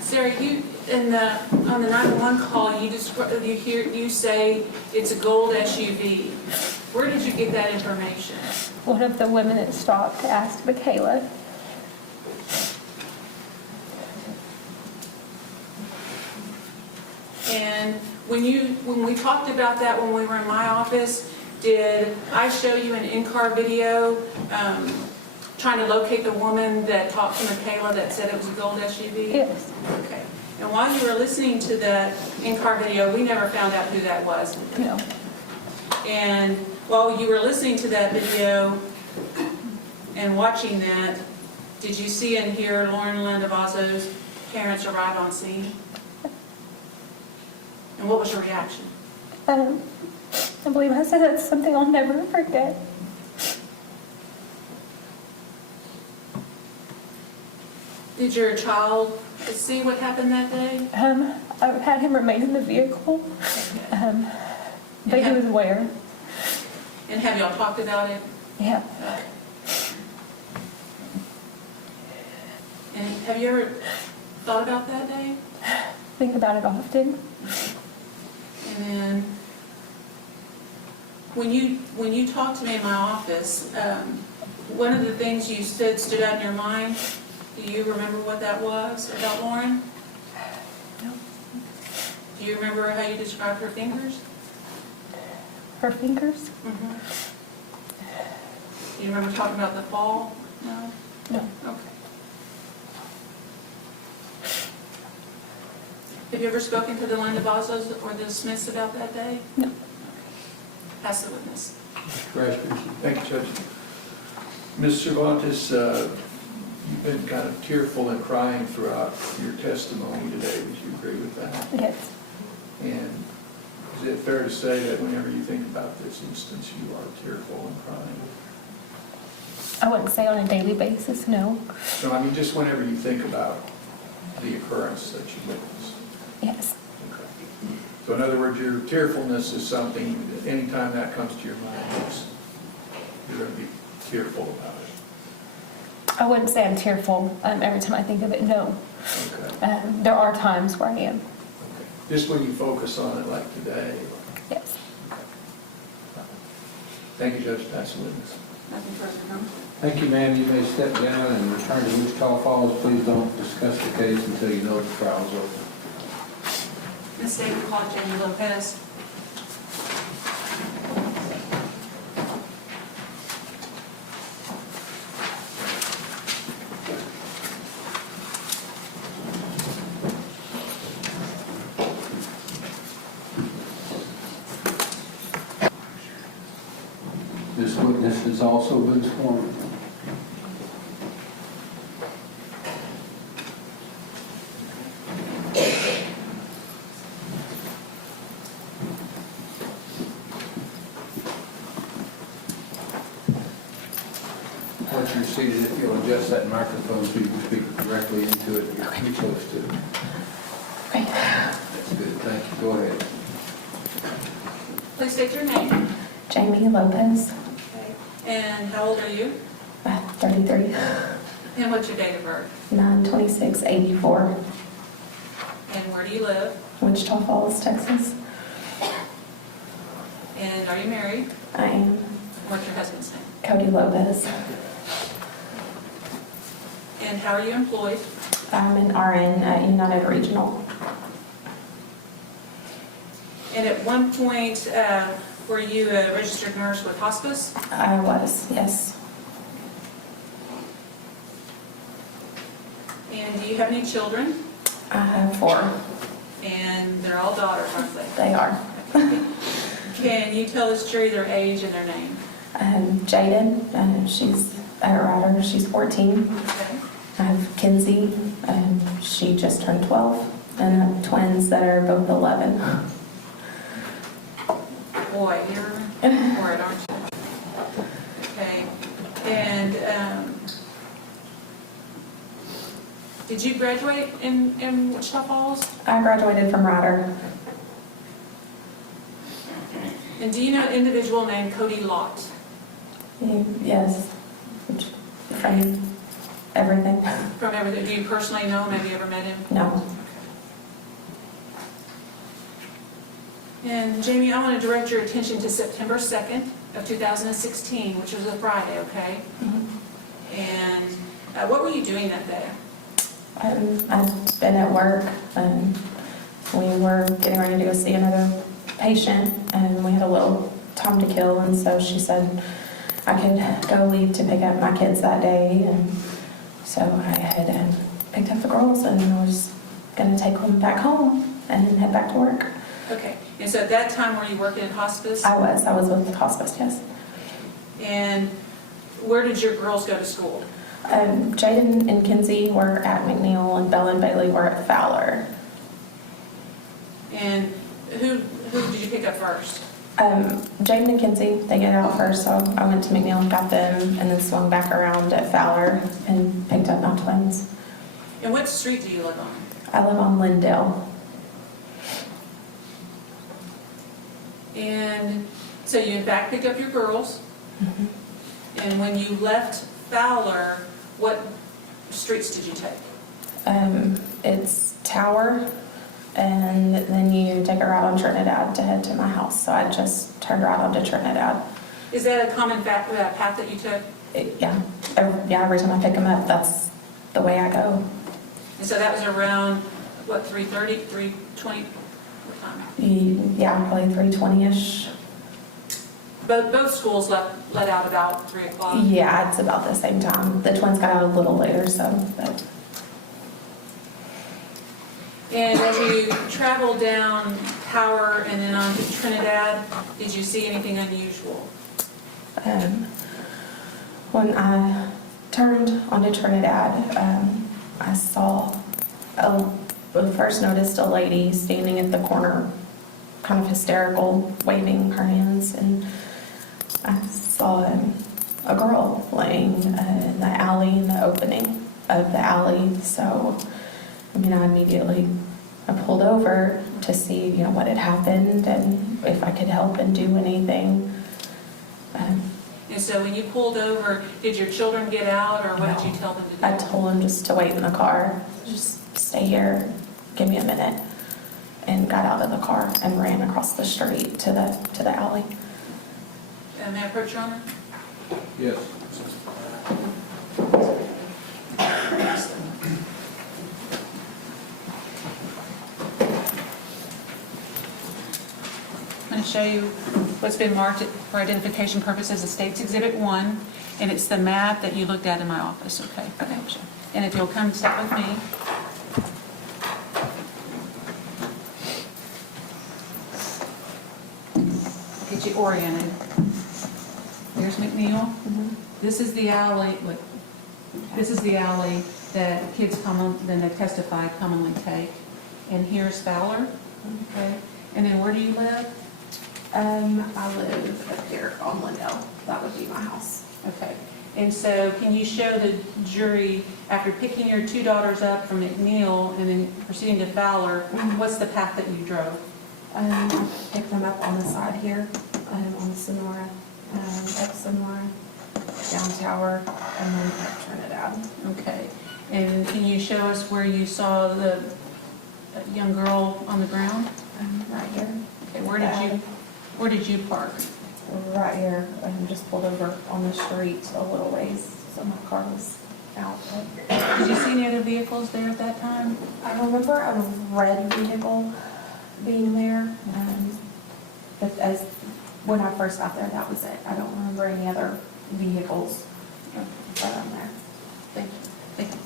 Sarah, you, on the 911 call, you say it's a gold SUV. Where did you get that information? One of the women that stopped asked Michaela. And when we talked about that when we were in my office, did I show you an in-car video trying to locate the woman that talked to Michaela that said it was a gold SUV? Yes. Okay. And while you were listening to that in-car video, we never found out who that was. No. And while you were listening to that video and watching that, did you see and hear Lauren Landavazo's parents arrive on scene? And what was your reaction? I believe I said that's something I'll never forget. Did your child see what happened that day? I had him remain in the vehicle, but he was aware. And have y'all talked about it? Yeah. And have you ever thought about that day? Think about it often. And then when you talked to me in my office, one of the things you said stood out in your mind. Do you remember what that was about Lauren? No. Do you remember how you described her fingers? Her fingers? Mm-hmm. Do you remember talking about the fall? No? No. Okay. Have you ever spoken to the Landavazos or the Smiths about that day? No. Pass the witness. Rashford. Thank you, Judge. Ms. Cervantes, you've been kind of tearful and crying throughout your testimony today. Would you agree with that? Yes. And is it fair to say that whenever you think about this instance, you are tearful and crying? I wouldn't say on a daily basis, no. No, I mean, just whenever you think about the occurrence that you witnessed. Yes. Okay. So in other words, your tearfulness is something, that anytime that comes to your mind, you're going to be tearful about it. I wouldn't say I'm tearful every time I think of it, no. Okay. There are times where I am. Okay. Just when you focus on it like today. Yes. Thank you, Judge. Pass the witness. Nothing further, no? Thank you, ma'am. You may step down and return to Wichita Falls. Please don't discuss the case until you know the trial's over. Ms. David, call Jamie Lopez. This witness has also been sworn. Once you're seated, if you'll adjust that microphone so you can speak directly into it, you're too close to it. Okay. That's good, thank you. Go ahead. Please state your name. Jamie Lopez, Okay. And how old are you? 33, And what's your date of birth? 9/26/84, And where do you live? Wichita Falls, Texas. And are you married? I am What's your husband's name? Kody Lott. And how are you employed? I'm an RN at United Regional. And at one point, were you a registered nurse with hospice? I was, yes. And do you have any children? I have 4. And they're all daughters, aren't they? They are. Can you tell this jury their age and their name? Jaden, she's a writer, she's 14. Okay. I have Kinsey, she just turned 12. And I have twins that are both 11. Boy, you're worried, aren't you? Okay. And did you graduate in Wichita Falls? I graduated from Ryder. And do you know an individual named Kody Lott? Yes. From everything. From everything. Do you personally know him? Have you ever met him? No. And Jamie, I want to direct your attention to September 2nd of 2016, which was a Friday, okay? Mm-hmm. And what were you doing that day? I've been at work, and we were getting ready to go see another patient, and we had a little time to kill, and so she said I could go leave to pick up my kids that day, and so I had picked up the girls, and I was going to take them back home and head back to work. Okay. And so at that time, were you working in hospice? I was with hospice, yes. And where did your girls go to school? Jaden and Kinsey were at McNeil, and Bella and Bailey were at Fowler. And who did you pick up first? Jaden and Kinsey, they get out first, so I went to McNeil, got them, and then swung back around at Fowler and picked up my twins. And what street do you live on? I live on Lindale. And so you in fact picked up your girls, Mm-hmm. and when you left Fowler, what streets did you take? It's Tower, and then you take a route on Trinidad to head to my house. So I just turned right onto Trinidad. Is that a common path that you took? Every time I pick them up, that's the way I go. And so that was around, what, 3:30, 3:20? What time? Yeah, probably 3:20ish. Both schools let out about 3 o'clock? Yeah, it's about the same time. The twins got out a little later, so. But. And as you traveled down Tower and then on to Trinidad, did you see anything unusual? When I turned onto Trinidad, I first noticed a lady standing at the corner, kind of hysterical, waving her hands, and I saw a girl laying in the alley, in the opening of the alley. So, I pulled over to see, what had happened and if I could help and do anything. And so when you pulled over, did your children get out, or what did you tell them to do? I told them just to wait in the car, just stay here, give me a minute, and got out of the car and ran across the street to the alley. May I approach your honor? Yes. I'm going to show you what's been marked for identification purposes as State's Exhibit 1, and it's the map that you looked at in my office, okay? And if you'll come step with me. Get you oriented. There's McNeil. This is the alley. Look, this is the alley that kids that testify commonly take. And here's Fowler. Okay. And then where do you live? I live up here on Lindell. That would be my house. Okay. And so can you show the jury, after picking your 2 daughters up from McNeil and then proceeding to Fowler, what's the path that you drove? I picked them up on the side here, on Sonora, up Sonora, down Tower, and then up Trinidad. Okay. And can you show us where you saw the young girl on the ground? Right here. Okay. Where did you park? Right here, and just pulled over on the street a little ways, so my car was out. Did you see any other vehicles there at that time? I remember a red vehicle being there, but when I first got there, that was it. I don't remember any other vehicles that are there. Thank you. Thank you.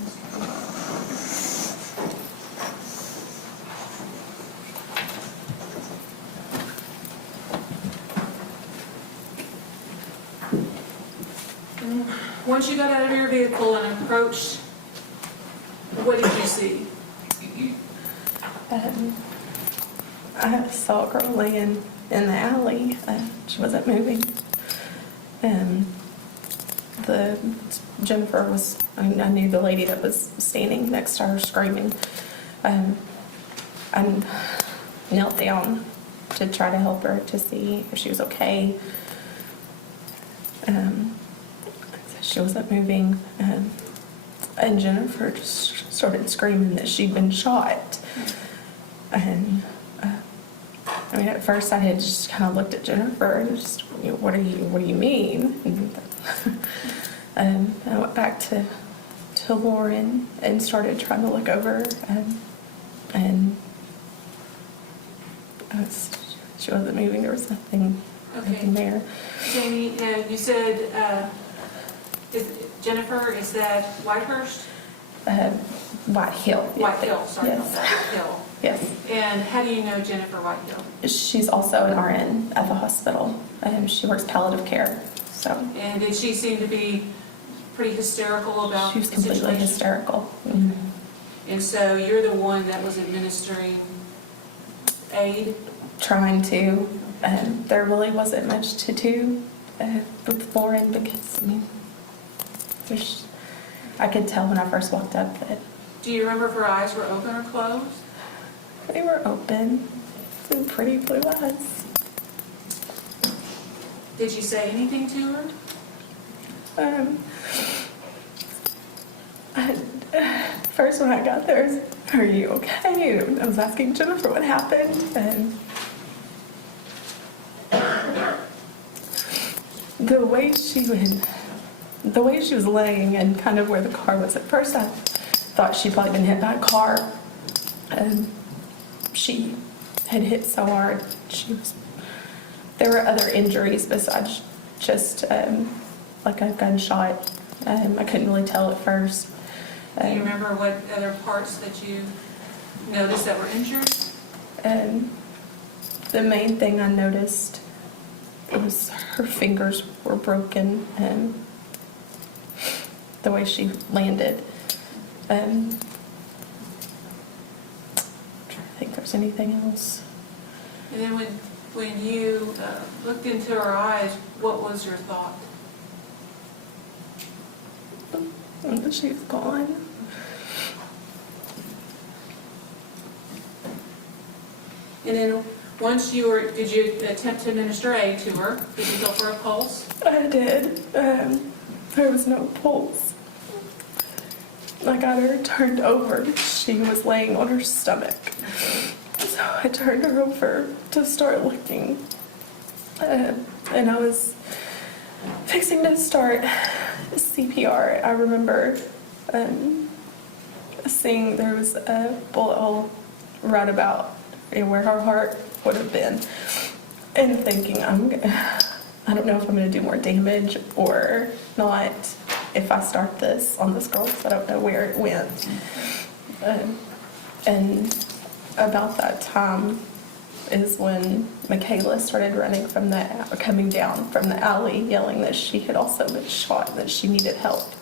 once you got out of your vehicle and approached, what did you see? I saw a girl laying in the alley. She wasn't moving. Jennifer was, I knew the lady that was standing next to her screaming. I knelt down to try to help her to see if she was okay. She wasn't moving. And Jennifer just started screaming that she'd been shot. And I mean, at first I had just kind of looked at Jennifer and just, what do you mean? And I went back to Lauren and started trying to look over, and she wasn't moving. There was nothing there. Jamie, you said, Jennifer, is that Whitehurst? White Hill. White Hill, sorry. Yes. White Hill. Yes. And how do you know Jennifer Whitehill? She's also an RN at the hospital. She works palliative care. So. And did she seem to be pretty hysterical about She was the completely situation? hysterical. Mm-hmm. And so you're the one that was administering aid? Trying to. There really wasn't much to do with Lauren because, I mean, I could tell when I first walked up that. Do you remember if her eyes were open or closed? They were open and pretty blue eyes. Did you say anything to her? First when I got there, I was, are you okay? I was asking Jennifer what happened, and the way she was laying and kind of where the car was at first, I thought she'd probably been hit by a car. She had hit so hard. There were other injuries besides just like a gunshot. I couldn't really tell at first. Do you remember what other parts that you noticed that were injured? The main thing I noticed was her fingers were broken and the way she landed. I'm trying to think if there's anything else. And then when you looked into her eyes, what was your thought? She's gone. And then once did you attempt to administer aid to her? Did you feel for a pulse? I did. There was no pulse. I got her turned over. She was laying on her stomach. So I turned her over to start looking. And I was fixing to start CPR. I remember seeing there was a bullet hole right about where her heart would have been, and thinking, I don't know if I'm going to do more damage or not if I start this on this girl, because I don't know where it went. And about that time is when Michaela started coming down from the alley, yelling that she had also been shot, that she needed help.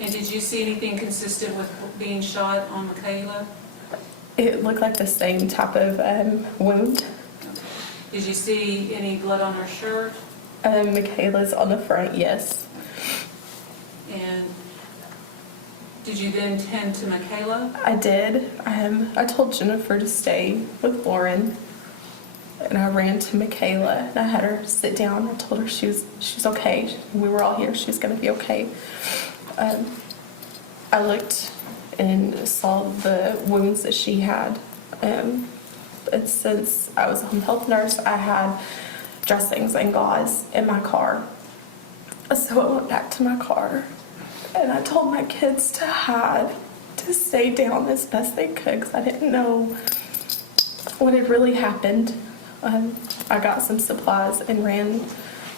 And did you see anything consistent with being shot on Michaela? It looked like the same type of wound. Did you see any blood on her shirt? Michaela's on the front, yes. And did you then tend to Michaela? I did. I told Jennifer to stay with Lauren, and I ran to Michaela, and I had her sit down. I told her she's okay. We were all here. She was going to be okay. I looked and saw the wounds that she had. And since I was a home health nurse, I had dressings and gauze in my car. So I went back to my car, and I told my kids to hide, to stay down as best they could, because I didn't know what had really happened. I got some supplies and ran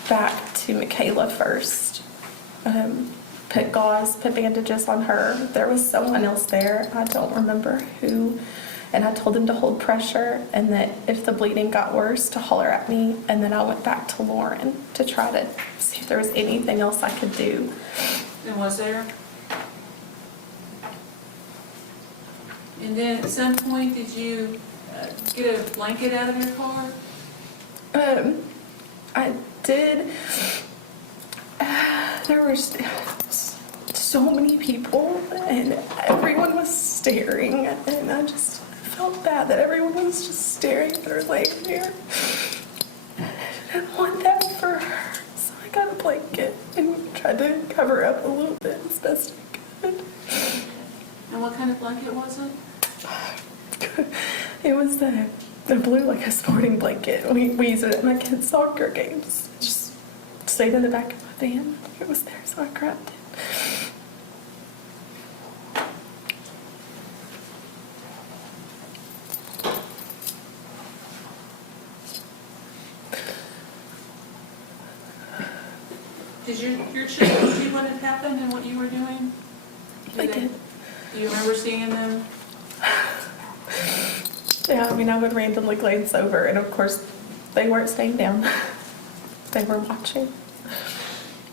back to Michaela first. Put gauze, put bandages on her. There was someone else there. I don't remember who And I told him to hold pressure and that if the bleeding got worse, to holler at me. And then I went back to Lauren to try to see if there was anything else I could do. And was there? And then at some point, did you get a blanket out of your car? I did. There were so many people, and everyone was staring, and I just felt bad that everyone was just staring at her laying there. I didn't want that for her, so I got a blanket and tried to cover her up a little bit as best I could. And what kind of blanket was it? It was the blue, like a sporting blanket. We use it at my kids' soccer games. It just stayed in the back of my van. It was there, so I grabbed it. Did your children see what had happened and what you were doing? They did. Do you remember seeing them? Yeah, I mean, I would randomly glance over, and of course, they weren't staying down. They were watching.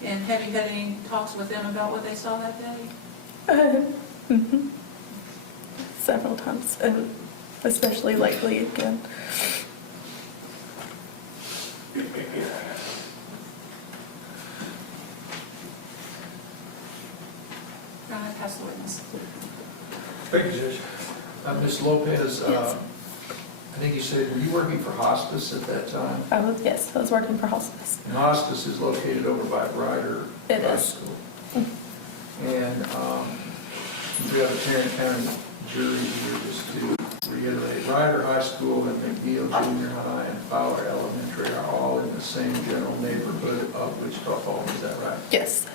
And have you had any talks with them about what they saw that day? Mm-hmm. Several times, and especially lately again. Go ahead, pass the witness. Thank you, Judge. Ms. Lopez, Yes. I think you said, were you working for hospice at that time? Yes, I was working for hospice. And hospice is located over by Ryder It High is. School. And we have a Tarrant County jury here, just to reiterate. Ryder High School and McNeil Junior High and Fowler Elementary are all in the same general neighborhood of Wichita Falls, is that right? Yes.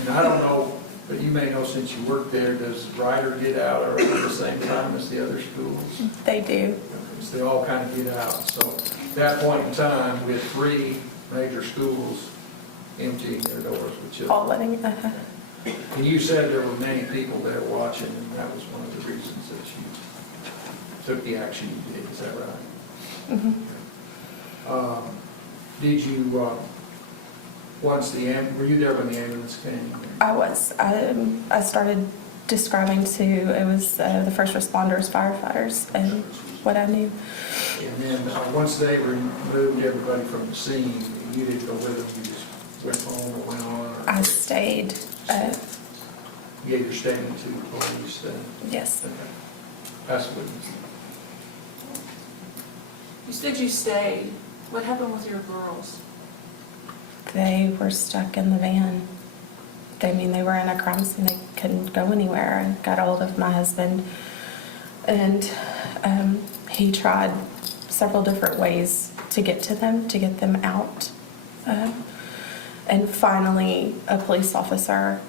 And I don't know, but you may know since you work there, does Ryder get out around the same time as the other schools? They do. So they all kind of get out. So at that point in time, we had 3 major schools emptying their doors with children. All letting. And you said there were many people there watching, and that was one of the reasons that you took the action you did. Is that right? Mm-hmm. Did you, were you there when the ambulance came? I was. I started describing to, it was the first responders, firefighters, and what I knew. And then once they removed everybody from the scene, you didn't go with them, you just went home or went on? Or I stayed. you gave your statement to the police then? Yes. Okay. Pass the witness. You said you stayed. What happened with your girls? They were stuck in the van. They were in a crime scene. They couldn't go anywhere. I got a hold of my husband, and he tried several different ways to get to them, to get them out. And finally, a police officer,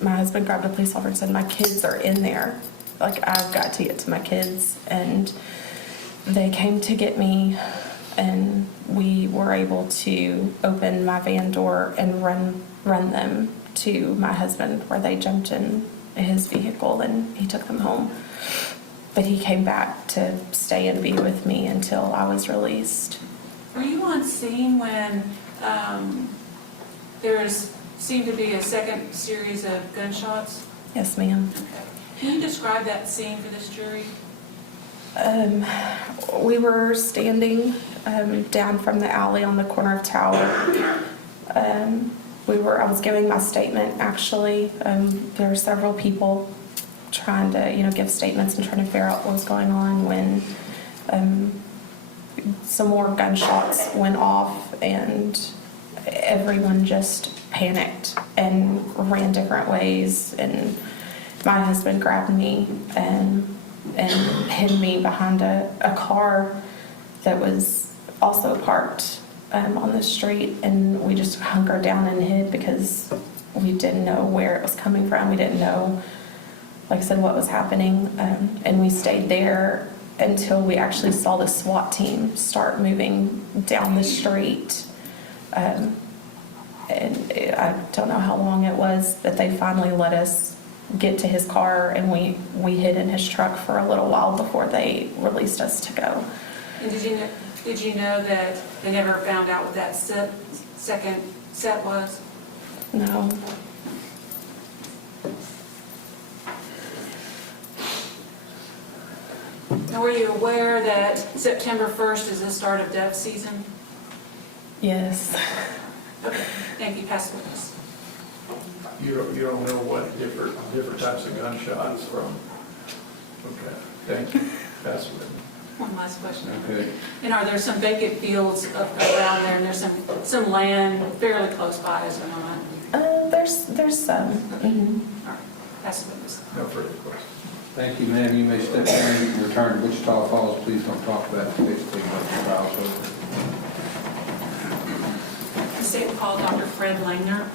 my husband grabbed a police officer and said, "My kids are in there. Like, I've got to get to my kids." And they came to get me, and we were able to open my van door and run them to my husband, where they jumped in his vehicle and he took them home. But he came back to stay and be with me until I was released. Were you on scene when seemed to be a second series of gunshots? Yes, ma'am. Okay. Can you describe that scene for this jury? We were standing down from the alley on the corner of Tower. I was giving my statement, actually. There were several people trying to, give statements and trying to figure out what was going on when some more gunshots went off, and everyone just panicked and ran different ways. And my husband grabbed me and hid me behind a car that was also parked on the street, and we just hunkered down and hid because we didn't know where it was coming from. We didn't know, like I said, what was happening, and we stayed there until we actually saw the SWAT team start moving down the street. And I don't know how long it was, but they finally let us get to his car, and we hid in his truck for a little while before they released us to go. And did you know that they never found out what that second set was? No. And were you aware that September 1st is the start of dove season? Yes. Okay, thank you, pass the witness. You don't know what different types of gunshots from? Okay, thank you. Pass it. One last question. Okay. And are there some vacant fields around there, and there's some land fairly close by, is there not? There's some. Mhm. All right, pass the witness. No further questions. Thank you, ma'am. You may step down. You can return to Wichita Falls. Please don't talk about the case till the trial's over. The state will call Dr. Fred Langner.